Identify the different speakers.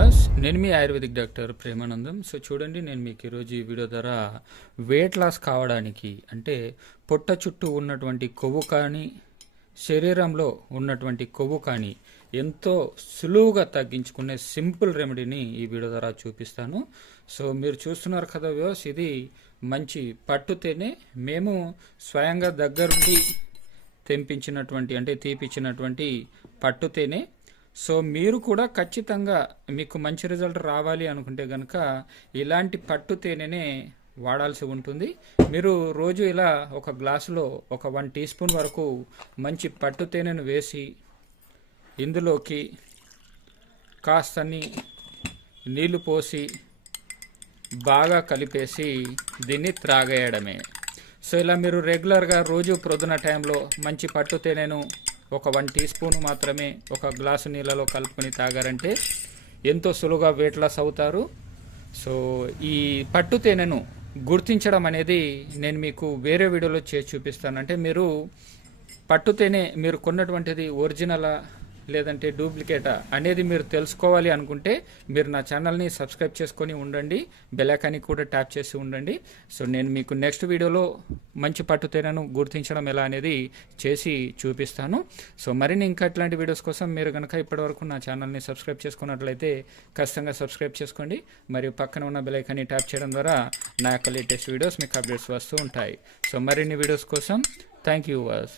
Speaker 1: Viewers నేను మీ ayurvedic doctor Premanandam. So చూడండి నేను మీకు ఈరోజు ఈ వీడియో ద్వారా వెయిట్ లాస్ కావడానికి అంటే పొట్ట చుట్టూ ఉన్నటువంటి కొవ్వు కానీ శరీరంలో ఉన్నటువంటి కొవ్వు కానీ ఎంతో సులువుగా తగ్గించుకునే సింపుల్ రెమెడీని ఈ వీడియో ద్వారా చూపిస్తాను. సో మీరు చూస్తున్నారు కదా వ్యూవర్స్ ఇది మంచి పట్టుతేనే మేము స్వయంగా దగ్గరుండి తెంపించినటువంటి అంటే తీపిచ్చినటువంటి పట్టుతేనే సో మీరు కూడా ఖచ్చితంగా మీకు మంచి రిజల్ట్ రావాలి అనుకుంటే కనుక ఇలాంటి పట్టు తేనెనే వాడాల్సి ఉంటుంది. మీరు రోజు ఇలా ఒక గ్లాసులో ఒక వన్ టీ స్పూన్ వరకు మంచి పట్టు తేనెను వేసి ఇందులోకి కాస్తని నీళ్ళు పోసి బాగా కలిపేసి దీన్ని త్రాగేయడమే. సో ఇలా మీరు రెగ్యులర్గా రోజు ప్రొద్దున టైంలో మంచి పట్టు తేనెను ఒక వన్ టీ స్పూన్ మాత్రమే ఒక గ్లాసు నీళ్ళలో కలుపుకొని తాగారంటే ఎంతో సులువుగా వెయిట్ లాస్ అవుతారు. సో ఈ పట్టు తేనెను గుర్తించడం అనేది నేను మీకు వేరే వీడియోలో చేసి చూపిస్తాను. అంటే మీరు పట్టు తేనె మీరు కొన్నటువంటిది ఒరిజినలా లేదంటే డూప్లికేటా అనేది మీరు తెలుసుకోవాలి అనుకుంటే మీరు నా ఛానల్ని సబ్స్క్రైబ్ చేసుకొని ఉండండి. బెలాకాని కూడా ట్యాప్ చేసి ఉండండి. సో నేను మీకు నెక్స్ట్ వీడియోలో మంచి పట్టుతేనను గుర్తించడం ఎలా అనేది చేసి చూపిస్తాను. సో మరిన్ని ఇంకా ఇట్లాంటి వీడియోస్ కోసం మీరు కనుక ఇప్పటివరకు నా ఛానల్ని సబ్స్క్రైబ్ చేసుకున్నట్లయితే ఖచ్చితంగా సబ్స్క్రైబ్ చేసుకోండి. మరియు పక్కన ఉన్న బెలైకాన్ని ట్యాప్ చేయడం ద్వారా నా యొక్క లేటెస్ట్ వీడియోస్ మీకు అప్డేట్స్ వస్తూ ఉంటాయి. సో మరిన్ని వీడియోస్ కోసం థ్యాంక్ యూ వాస్